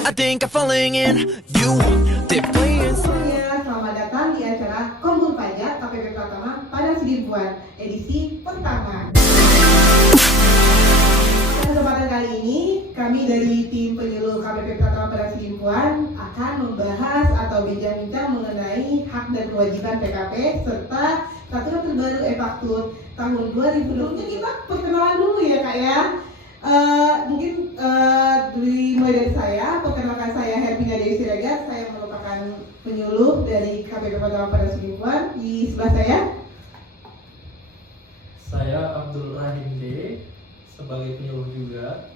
I think I'm falling in. You they're playing. Semuanya, selamat datang di acara Kombur Pajak KPP Pratama pada Sidimpuan edisi pertama. Pada kesempatan kali ini, kami dari tim penyuluh KPP Pratama pada Sidimpuan akan membahas atau bincang-bincang mengenai hak dan kewajiban PKP serta peraturan terbaru e-faktur tahun 2020. Kita perkenalan dulu ya Kak ya. Mungkin dimulai dari saya, perkenalkan saya Hervina Dewi Siregar, saya merupakan penyuluh dari KPP Pratama pada Sidimpuan. Di sebelah Saya Abdul Rahim D sebagai penyuluh juga.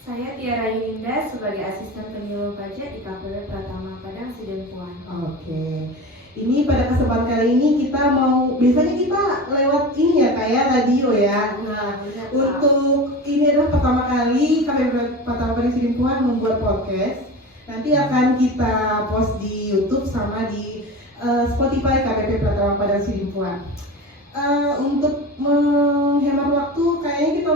Saya Tiara Yuninda sebagai asisten penyuluh pajak di KPP Pratama Padang Sidimpuan. Oke. Ini pada kesempatan kali ini kita mau, biasanya kita lewat ini ya kayak radio ya. Nah, untuk ini adalah pertama kali KPP Pratama Padang Sidimpuan membuat podcast. Nanti akan kita post di YouTube sama di Spotify KPP Pratama Padang Sidimpuan. Untuk menghemat waktu, kayaknya kita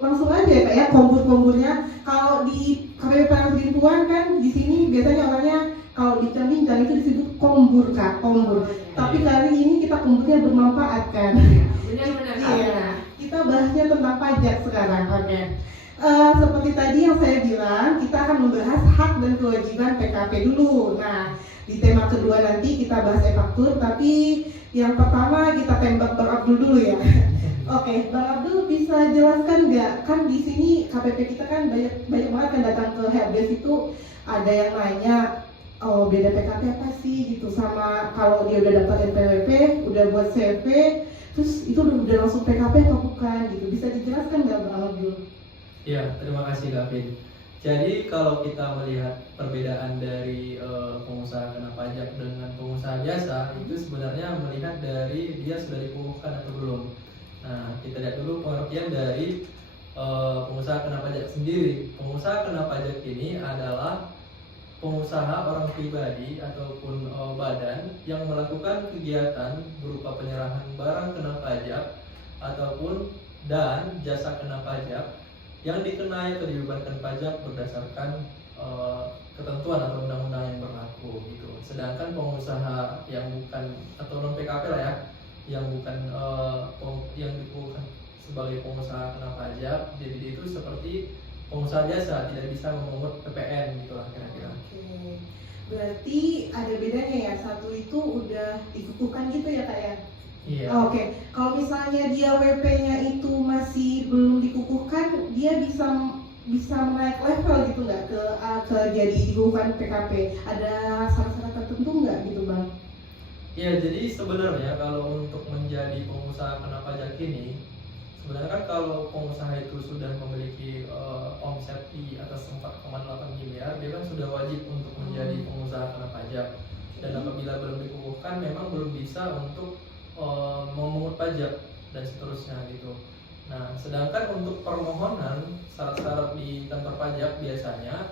langsung aja ya kayak kombur-komburnya. Kalau di KPP Padang Sidimpuan kan di sini biasanya orangnya kalau bincang-bincang itu disebut kombur Kak, kombur. Tapi kali ini kita komburnya bermanfaat kan. Benar-benar. Iya. Kita bahasnya tentang pajak sekarang. Oke. Seperti tadi yang saya bilang, kita akan membahas hak dan kewajiban PKP dulu. Nah, di tema kedua nanti kita bahas e-faktur, tapi yang pertama kita tembak Bang Abdul dulu ya. Oke, Bang Abdul bisa jelaskan nggak? Kan di sini KPP kita kan banyak banget kan datang ke helpdesk itu ada yang nanya, oh beda PKP apa sih gitu, sama kalau dia udah daftar NPWP, udah buat CV, terus itu udah langsung PKP atau bukan gitu. Bisa dijelaskan nggak Bang Abdul? Ya, terima kasih Kak Vin. Jadi kalau kita melihat perbedaan dari pengusaha kena pajak dengan pengusaha biasa, itu sebenarnya melihat dari dia sudah dikukuhkan atau belum. Nah, kita lihat dulu pengertian dari pengusaha kena pajak sendiri. Pengusaha kena pajak ini adalah pengusaha orang pribadi ataupun badan yang melakukan kegiatan berupa penyerahan barang kena pajak ataupun dan jasa kena pajak yang dikenai atau dibebankan pajak berdasarkan ketentuan atau undang-undang yang berlaku gitu. Sedangkan pengusaha yang bukan atau non PKP lah ya, yang bukan yang dikukuhkan sebagai pengusaha kena pajak, jadi dia itu seperti pengusaha biasa, tidak bisa memungut PPN gitu lah kira-kira. Oke. Berarti ada bedanya ya, satu itu udah dikukuhkan gitu ya Kak ya? Iya. Oke, kalau misalnya dia WP-nya itu masih belum dikukuhkan, dia bisa naik level gitu nggak ke jadi dikukuhkan PKP? Ada syarat-syarat tertentu nggak gitu Bang? Ya, jadi sebenarnya kalau untuk menjadi pengusaha kena pajak ini, sebenarnya kan kalau pengusaha itu sudah memiliki omset di atas 4,8 miliar, dia kan sudah wajib untuk menjadi pengusaha kena pajak. Dan apabila belum dikukuhkan, memang belum bisa untuk memungut pajak dan seterusnya gitu. Nah, sedangkan untuk permohonan syarat-syarat di kantor pajak biasanya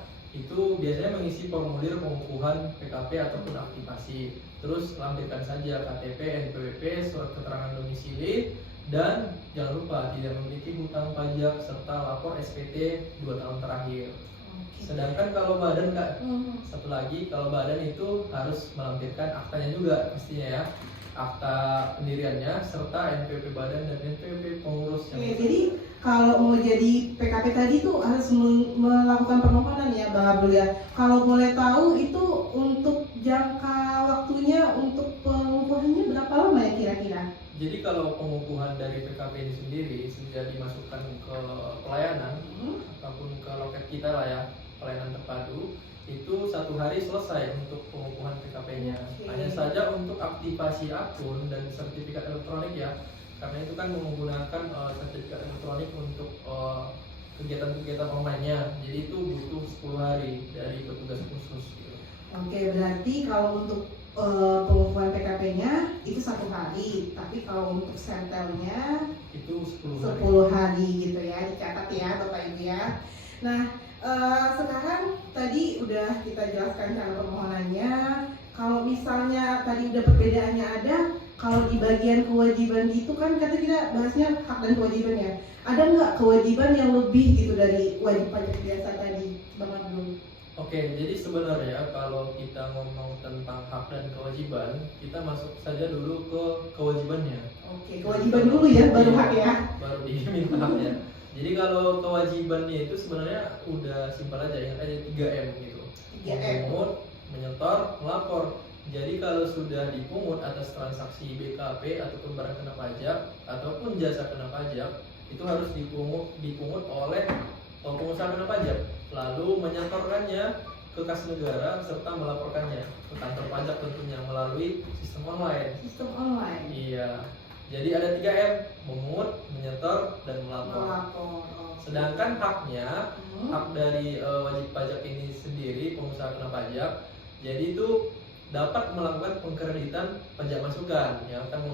mengisi formulir pengukuhan PKP ataupun aktivasi. Terus lampirkan saja KTP, NPWP, surat keterangan domisili, dan jangan lupa tidak memiliki hutang pajak serta lapor SPT 2 tahun terakhir. Sedangkan kalau badan Kak, satu lagi, kalau badan itu harus melampirkan aktanya juga pastinya ya. Akta pendiriannya serta NPWP badan dan NPWP pengurus. Jadi kalau mau jadi PKP tadi tuh harus melakukan permohonan ya Bang Abdul ya. Kalau boleh tahu itu untuk jangka waktunya untuk pengukuhannya berapa lama ya kira-kira? Jadi kalau pengukuhan dari PKP ini sendiri sudah dimasukkan ke pelayanan ataupun ke loket kita lah ya, pelayanan terpadu, itu 1 hari selesai untuk pengukuhan PKP-nya. Hanya saja untuk aktivasi akun dan sertifikat elektronik ya, karena itu kan menggunakan sertifikat elektronik untuk kegiatan-kegiatan online-nya. Jadi itu butuh 10 hari dari petugas khusus gitu. Oke, berarti kalau untuk pengukuhan PKP-nya itu 1 hari, tapi kalau untuk sentelnya Itu 10 hari. 10 hari gitu ya, dicatat ya Bapak Ibu ya. Nah, sekarang tadi udah kita jelaskan cara permohonannya. Kalau misalnya tadi udah perbedaannya ada, kalau di bagian kewajiban gitu kan kata kita bahasnya hak dan kewajiban ya. Ada nggak kewajiban yang lebih gitu dari wajib pajak biasa tadi, Bang Abdul? Oke, jadi sebenarnya kalau kita ngomong tentang hak dan kewajiban, kita masuk saja dulu ke kewajibannya. Oke, kewajiban dulu ya, baru hak ya. Baru diminta haknya. Jadi kalau kewajibannya itu sebenarnya udah simpel aja, yang aja 3M gitu. 3M. Memungut, menyetor, melapor. Jadi kalau sudah dipungut atas transaksi BKP ataupun barang kena pajak ataupun jasa kena pajak, itu harus dipungut oleh pengusaha kena pajak, lalu menyetorkannya ke kas negara serta melaporkannya ke kantor pajak tentunya melalui sistem online. Sistem online. Iya. Jadi ada 3M, memungut, menyetor, dan melapor. Melapor. Sedangkan haknya, hak dari wajib pajak ini sendiri, pengusaha kena pajak, jadi itu dapat melakukan pengkreditan pajak masukan yang akan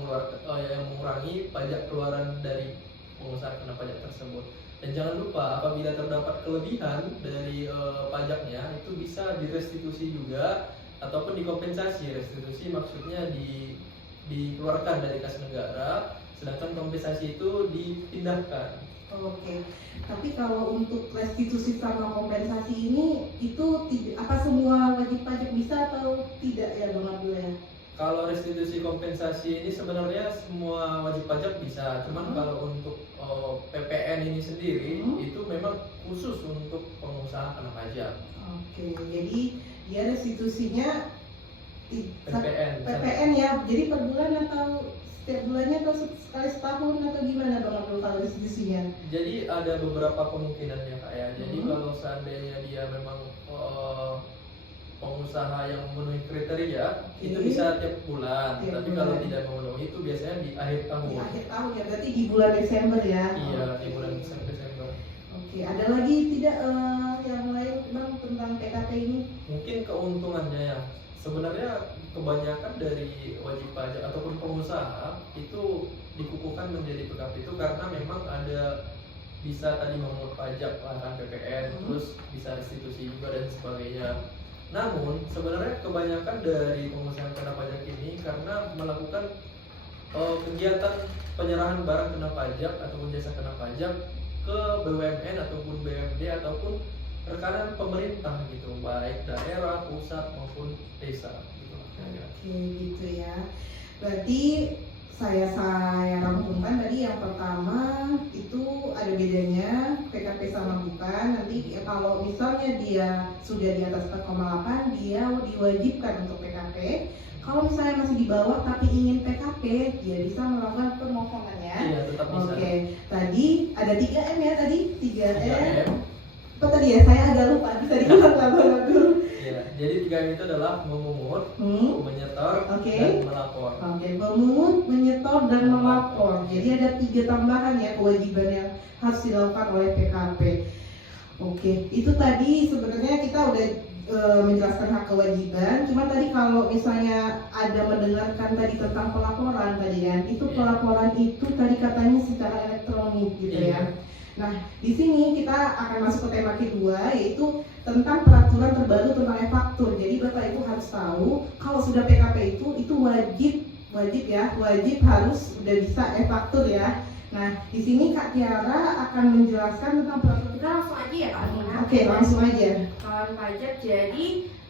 yang mengurangi pajak keluaran dari pengusaha kena pajak tersebut. Dan jangan lupa apabila terdapat kelebihan dari pajaknya itu bisa direstitusi juga ataupun dikompensasi. Restitusi maksudnya dikeluarkan dari kas negara, sedangkan kompensasi itu dipindahkan. Oke, tapi kalau untuk restitusi sama kompensasi ini itu apa semua wajib pajak bisa atau tidak ya Bang Abdul ya? Kalau restitusi kompensasi ini sebenarnya semua wajib pajak bisa, cuman kalau untuk PPN ini sendiri itu memang khusus untuk pengusaha kena pajak. Oke, jadi dia restitusinya PPN ya, jadi per bulan atau setiap bulannya atau sekali setahun atau gimana Bang Abdul kalau restitusinya? Jadi ada beberapa kemungkinan ya Kak ya. Jadi kalau seandainya dia memang pengusaha yang memenuhi kriteria, itu bisa tiap bulan. Tapi kalau tidak memenuhi itu biasanya di akhir tahun. Di akhir tahun ya, berarti di bulan Desember ya? Iya, di bulan Desember. Oke, ada lagi tidak yang lain Bang tentang PKP ini? Mungkin keuntungannya ya. Sebenarnya kebanyakan dari wajib pajak ataupun pengusaha itu dikukuhkan menjadi PKP itu karena memang ada bisa tadi memungut pajak lahan PPN, terus bisa restitusi juga dan sebagainya. Namun sebenarnya kebanyakan dari pengusaha kena pajak ini karena melakukan kegiatan penyerahan barang kena pajak ataupun jasa kena pajak ke BUMN ataupun BUMD ataupun rekanan pemerintah gitu, baik daerah, pusat maupun desa gitu. Oke, gitu ya. Berarti saya rangkumkan tadi yang pertama itu ada bedanya PKP sama bukan. Nanti kalau misalnya dia sudah di atas 4,8 dia diwajibkan untuk PKP. Kalau misalnya masih di bawah tapi ingin PKP, dia bisa melakukan permohonan ya. Iya, tetap bisa. Oke, tadi ada 3M ya tadi, 3M. 3M. Apa tadi ya? Saya agak lupa. Bisa diulang dulu. Iya, jadi 3M itu adalah memungut, menyetor, dan melapor. Oke, memungut, menyetor, dan melapor. Jadi ada 3 tambahan ya kewajiban yang harus dilakukan oleh PKP. Oke, itu tadi sebenarnya kita udah menjelaskan hak kewajiban. Cuma tadi kalau misalnya ada mendengarkan tadi tentang pelaporan tadi kan, itu pelaporan itu tadi katanya secara elektronik gitu ya. Nah, di sini kita akan masuk ke tema kedua, yaitu tentang peraturan terbaru tentang e-faktur. Jadi Bapak Ibu harus tahu kalau sudah PKP itu wajib harus sudah bisa e-faktur ya. Nah, di sini Kak Tiara akan menjelaskan tentang peraturan. Kita langsung aja ya Kak Nina. Oke, langsung aja. Kawan pajak, jadi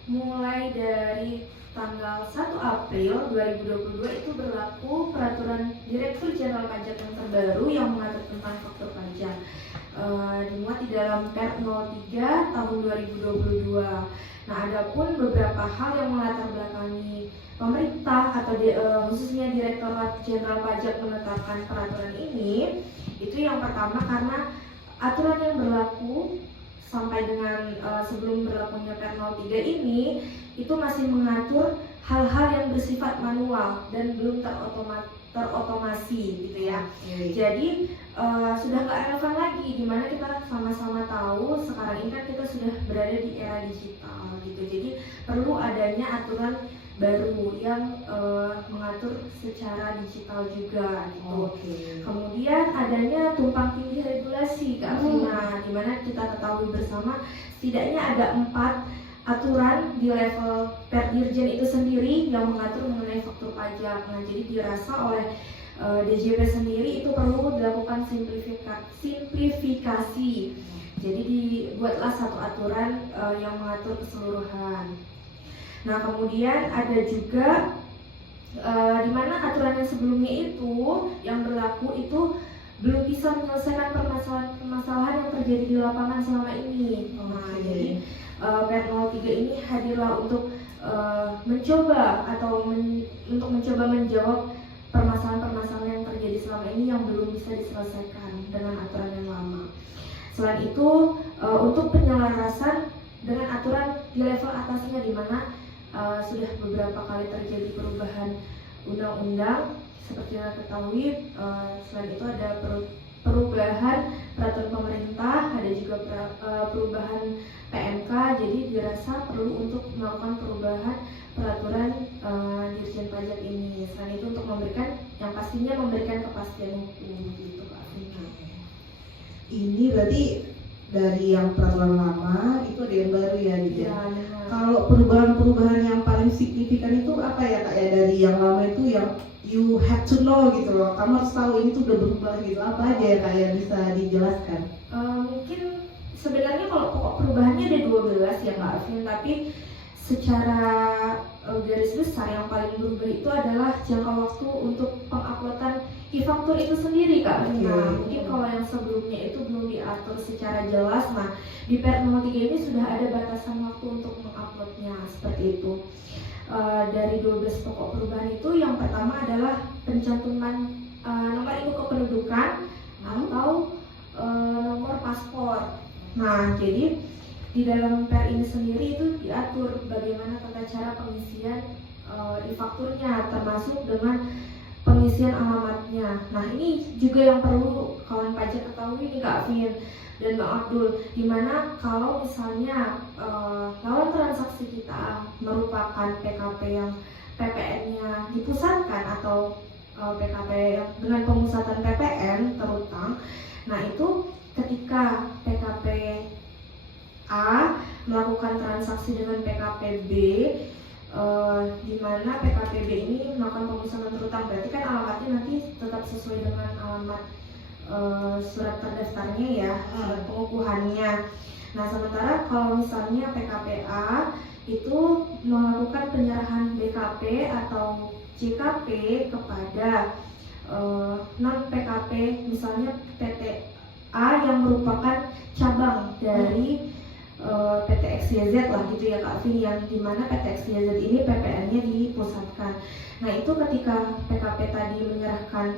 mulai dari tanggal 1 April 2022 itu berlaku peraturan Direktur Jenderal Pajak yang terbaru yang mengatur tentang faktur pajak. Dimuat di dalam Per 03 tahun 2022. Nah, adapun beberapa hal yang melatar belakangi pemerintah atau khususnya Direktorat Jenderal Pajak menetapkan peraturan ini, itu yang pertama karena aturan yang berlaku sampai dengan sebelum berlakunya Per 03 ini itu masih mengatur hal-hal yang bersifat manual dan belum terotomasi gitu ya. Jadi sudah nggak relevan lagi, dimana kita sama-sama tahu sekarang ini kan kita sudah berada di era digital gitu. Jadi perlu adanya aturan baru yang mengatur secara digital juga gitu. Kemudian adanya tumpang tindih regulasi Kak Vina, dimana kita ketahui bersama setidaknya ada 4 aturan di level Perdirjen itu sendiri yang mengatur mengenai faktur pajak. Nah, jadi dirasa oleh DJP sendiri itu perlu dilakukan simplifikasi. Jadi dibuatlah satu aturan yang mengatur keseluruhan. Nah, kemudian ada juga di mana aturan yang sebelumnya itu yang berlaku itu belum bisa menyelesaikan permasalahan yang terjadi di lapangan selama ini. Nah, jadi Per 03 ini hadirlah untuk mencoba atau untuk mencoba menjawab permasalahan-permasalahan yang terjadi selama ini yang belum bisa diselesaikan dengan aturan yang lama. Selain itu, untuk penyelarasan dengan aturan di level atasnya, di mana sudah beberapa kali terjadi perubahan undang-undang seperti yang kita ketahui. Selain itu ada perubahan peraturan pemerintah, ada juga perubahan PMK. Jadi dirasa perlu untuk melakukan perubahan peraturan Dirjen Pajak ini. Selain itu untuk memberikan yang pastinya memberikan kepastian hukum gitu Kak Vina. Ini berarti dari yang peraturan lama itu ada yang baru ya, gitu ya. Kalau perubahan-perubahan yang paling signifikan itu apa ya Kak ya, dari yang lama itu yang you have to know gitu loh, kamu harus tahu ini tuh udah berubah gitu, apa aja ya Kak ya, bisa dijelaskan? Mungkin sebenarnya kalau pokok perubahannya ada 12 ya Kak Afin, tapi secara garis besar yang paling berubah itu adalah jangka waktu untuk penguploadan e-faktur itu sendiri Kak Afin. Nah, mungkin kalau yang sebelumnya itu belum diatur secara jelas. Nah, di Per 03 ini sudah ada batasan waktu untuk menguploadnya seperti itu. Dari 12 pokok perubahan itu yang pertama adalah pencantuman nomor induk kependudukan atau nomor paspor. Nah, jadi di dalam Per ini sendiri itu diatur bagaimana tata cara pengisian e-fakturnya, termasuk dengan pengisian alamatnya. Nah, ini juga yang perlu kawan pajak ketahui nih Kak Vin dan Bang Abdul, dimana kalau misalnya lawan transaksi kita merupakan PKP yang PPN-nya dipusatkan atau PKP yang dengan pemusatan PPN terutang. Nah, itu ketika PKP A melakukan transaksi dengan PKP B, di mana PKP B ini melakukan pemusatan terutang, berarti kan alamatnya nanti tetap sesuai dengan alamat surat terdaftarnya ya, surat pengukuhannya. Nah, sementara kalau misalnya PKP A itu melakukan penyerahan BKP atau JKP kepada non PKP, misalnya PT A yang merupakan cabang dari PT XYZ lah gitu ya Kak Vin, yang dimana PT XYZ ini PPN-nya dipusatkan. Nah, itu ketika PKP tadi menyerahkan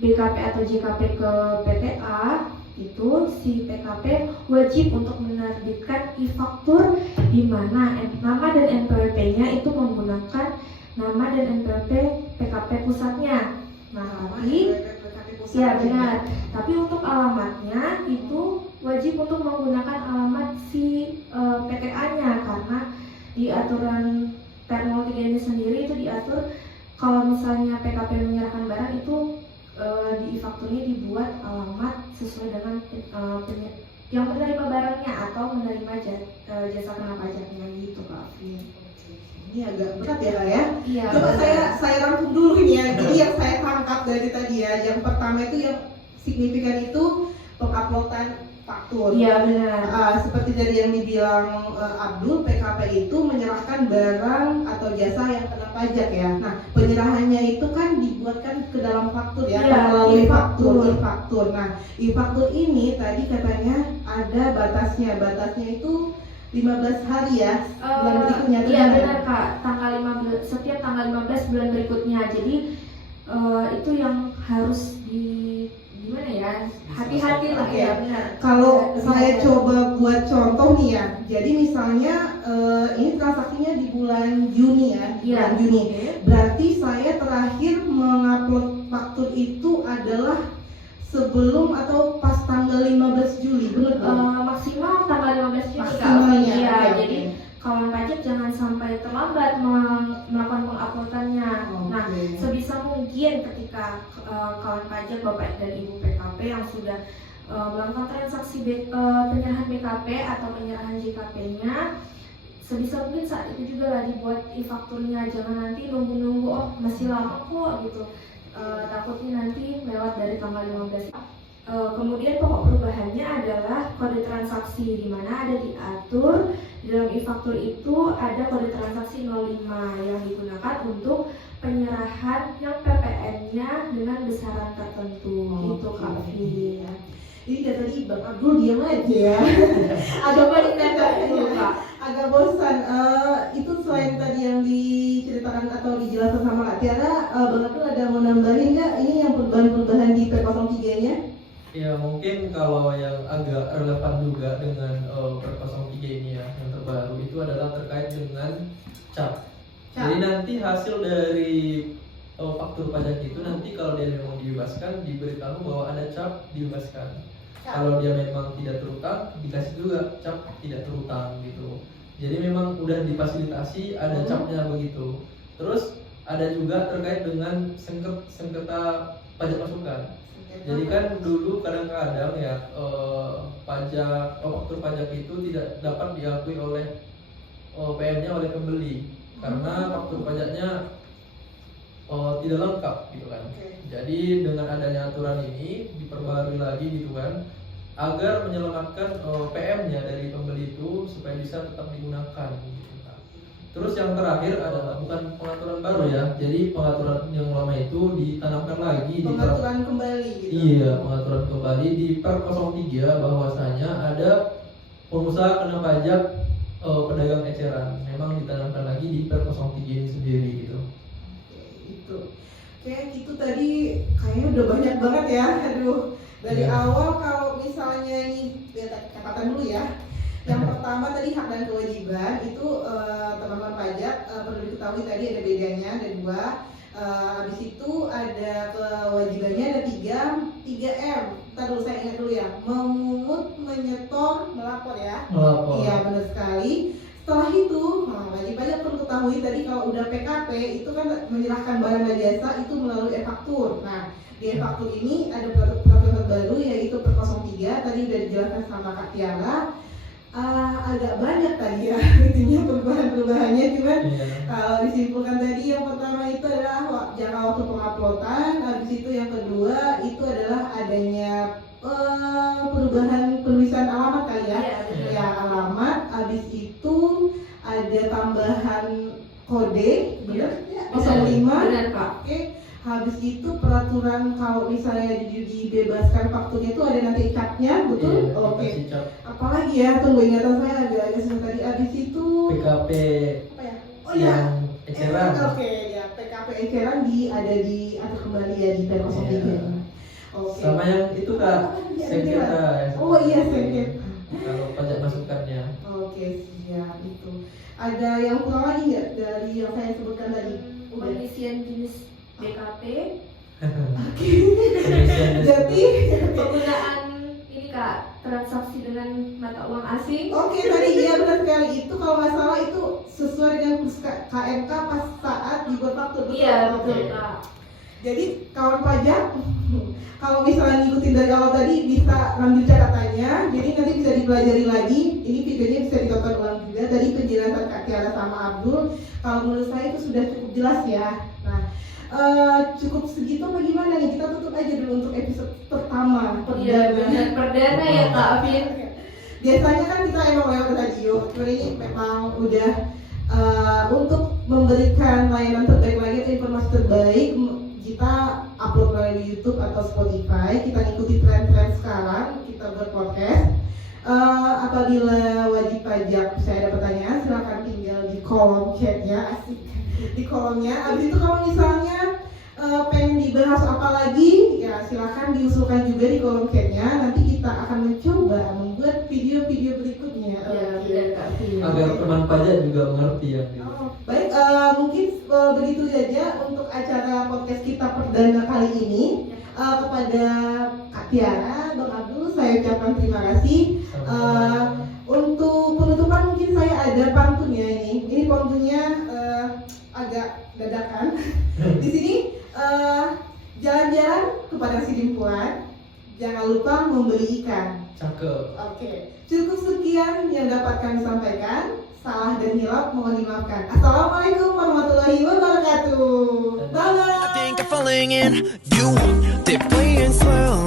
BKP atau JKP ke PT A, itu si PKP wajib untuk menerbitkan e-faktur di mana nama dan NPWP-nya itu menggunakan nama dan NPWP PKP pusatnya. Nah, tapi ya benar. Tapi untuk alamatnya itu wajib untuk menggunakan alamat si PTA-nya, karena di aturan Per 03 ini sendiri itu diatur kalau misalnya PKP menyerahkan barang itu di e-fakturnya dibuat alamat sesuai dengan yang menerima barangnya atau menerima jasa kena pajaknya gitu Kak Afin. Ini agak berat ya Kak ya? Iya. Coba saya rangkum dulu nih ya. Jadi yang saya tangkap dari tadi ya, yang pertama itu yang signifikan itu penguploadan faktur. Iya benar. Seperti tadi yang dibilang Abdul, PKP itu menyerahkan barang atau jasa yang kena pajak ya. Nah, penyerahannya itu kan dibuatkan ke dalam faktur ya, melalui e-faktur. Nah, e-faktur ini tadi katanya ada batasnya. Batasnya itu 15 hari ya, bulan berikutnya. Iya benar Kak, setiap tanggal 15 bulan berikutnya. Jadi itu yang harus gimana ya, hati-hati lah ya benar. Kalau saya coba buat contoh nih ya, jadi misalnya ini transaksinya di bulan Juni ya, bulan Juni. Berarti saya terakhir mengupload faktur itu adalah sebelum atau pas tanggal 15 Juli, benar? Maksimal tanggal 15 Juli maksimalnya. Iya, jadi kawan pajak jangan sampai terlambat melakukan penguploadannya. Nah, sebisa mungkin ketika kawan pajak Bapak dan Ibu PKP yang sudah melakukan transaksi penyerahan BKP atau penyerahan JKP-nya, sebisa mungkin saat itu juga lah dibuat e-fakturnya. Jangan nanti nunggu-nunggu, oh masih lama kok gitu. Takutnya nanti lewat dari tanggal 15. Kemudian pokok perubahannya adalah kode transaksi, di mana ada diatur di dalam e-faktur itu ada kode transaksi 05 yang digunakan untuk penyerahan yang PPN-nya dengan besaran tertentu. Gitu Kak Fi. Ini dari tadi Bang Abdul diam aja ya. Agak Coba ditanya dulu Kak. agak bosan. Itu selain tadi yang diceritakan atau dijelaskan sama Kak Tiara, Bang Abdul ada mau nambahin nggak? Ini yang perubahan-perubahan di P03-nya? Ya mungkin kalau yang agak relevan juga dengan Per 03 ini ya yang terbaru itu adalah terkait dengan cap. Jadi nanti hasil dari faktur pajak itu nanti kalau dia memang dibebaskan diberitahu bahwa ada cap dibebaskan. Kalau dia memang tidak terutang dikasih juga cap tidak terutang gitu. Jadi memang udah difasilitasi ada capnya begitu. Terus ada juga terkait dengan sengketa pajak masukan. Jadi kan dulu kadang-kadang ya faktur pajak itu tidak dapat diakui oleh PM-nya oleh pembeli karena faktur pajaknya tidak lengkap gitu kan. Jadi dengan adanya aturan ini diperbarui lagi gitu kan agar menyelamatkan PM-nya dari pembeli itu supaya bisa tetap digunakan gitu. Terus yang terakhir adalah bukan pengaturan baru ya, jadi pengaturan yang lama itu ditanamkan lagi Pengaturan kembali gitu. Iya, pengaturan kembali di Per 03 bahwasanya ada pengusaha kena pajak pedagang eceran. Memang ditanamkan lagi di Per 03 ini sendiri gitu. Itu. Kayak gitu tadi kayaknya udah banyak banget ya. Aduh, dari awal kalau misalnya ini catatan dulu ya. Yang pertama tadi hak dan kewajiban itu teman-teman pajak perlu diketahui tadi ada bedanya ada dua. Habis itu ada kewajibannya ada 3M. Ntar dulu saya ingat dulu ya, memungut, menyetor, melapor ya. Melapor. Iya benar sekali. Setelah itu wajib pajak perlu ketahui tadi kalau udah PKP itu kan menyerahkan barang dan jasa itu melalui e-faktur. Nah di e-faktur ini ada peraturan terbaru yaitu Per 03 tadi udah dijelaskan sama Kak Tiara. Agak banyak tadi ya intinya perubahan-perubahannya cuman kalau disimpulkan tadi yang pertama itu adalah jangka waktu penguploadan, habis itu yang kedua itu adalah adanya perubahan penulisan alamat kali ya, ya alamat, habis itu ada tambahan kode benar ya 05 benar Kak. Oke. Habis itu peraturan kalau misalnya dibebaskan fakturnya itu ada nanti capnya, betul? Iya, Oke. cap. Apalagi ya, tunggu ingatan saya agak susah tadi. Habis itu PKP apa ya? Oh yang ya, eceran. Oke ya, PKP eceran ada di atur kembali ya di P03. Iya. Oke. Sama yang itu Kak, sengketa. Oh iya sengketa. Kalau pajak masukannya. Oke, siap itu. Ada yang kurang lagi nggak dari yang saya sebutkan tadi? Pengisian jenis BKP, Jadi penggunaan ini Kak, transaksi dengan mata uang asing. oke tadi iya benar sekali itu kalau nggak salah itu sesuai dengan KMK pas saat dibuat faktur. Iya betul Kak. Jadi kawan pajak kalau misalnya ngikutin dari awal tadi bisa ngambil catatannya, jadi nanti bisa dipelajari lagi. Ini videonya bisa ditonton ulang juga. Tadi penjelasan Kak Tiara sama Abdul, kalau menurut saya itu sudah cukup jelas ya. Nah, cukup segitu apa gimana nih? Kita tutup aja dulu untuk episode pertama Perdana ya Kak Afin. Biasanya kan kita emang lewat radio, cuman ini memang udah untuk memberikan layanan terbaik lagi atau informasi terbaik. Kita upload melalui YouTube atau Spotify. Kita ikuti tren-tren sekarang. Kita berpodcast. Apabila wajib pajak saya ada pertanyaan, silahkan tinggal di kolom chatnya, asik di kolomnya. Abis itu kalau misalnya pengen dibahas apa lagi, ya silahkan diusulkan juga di kolom chatnya. Nanti kita akan mencoba membuat video-video berikutnya. Agar teman pajak juga mengerti ya. Baik, mungkin begitu saja untuk acara podcast kita perdana kali ini. Kepada Kak Tiara, Bang Abdul, saya ucapkan terima kasih. Untuk penutupan mungkin saya ada pantunnya ini. Ini pantunnya agak dadakan. Di sini jalan-jalan ke Padang Sidimpuan, jangan lupa membeli ikan. Cakep. Oke, cukup sekian yang dapat kami sampaikan. Salah dan hilaf mohon dimaafkan. Assalamualaikum warahmatullahi wabarakatuh. Bye bye. I think I'm falling in. You, they're playing slow.